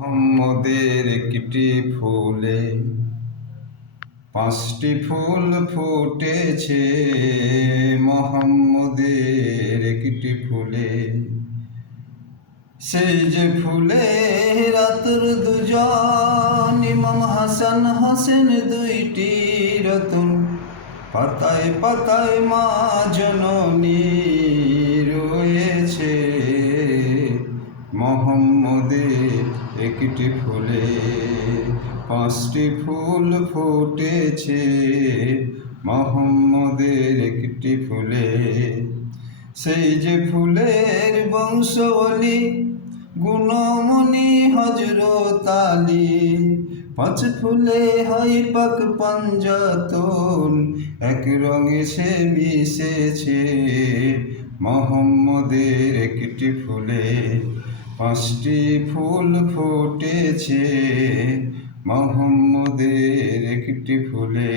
মোহাম্মদের একটি ফুলে পাঁচটি ফুল ফুটেছে। মোহাম্মদের একটি ফুলে, সেই যে ফুলে রাতুর দুজন ইমাম হাসান হোসেন দুইটি রতন। পাতায় পাতায় মা জননী রয়েছে। মোহাম্মদের একটি ফুলে পাঁচটি ফুল ফুটেছে। মোহাম্মদের একটি ফুলে, সেই যে ফুলের বংশবলী গুণমণি হযরত আলী। পাঁচ ফুলে হয় পাক পাঞ্জাতন, এক রঙে সে মিশেছে। মোহাম্মদের একটি ফুলে পাঁচটি ফুল ফুটেছে। মোহাম্মদের একটি ফুলে।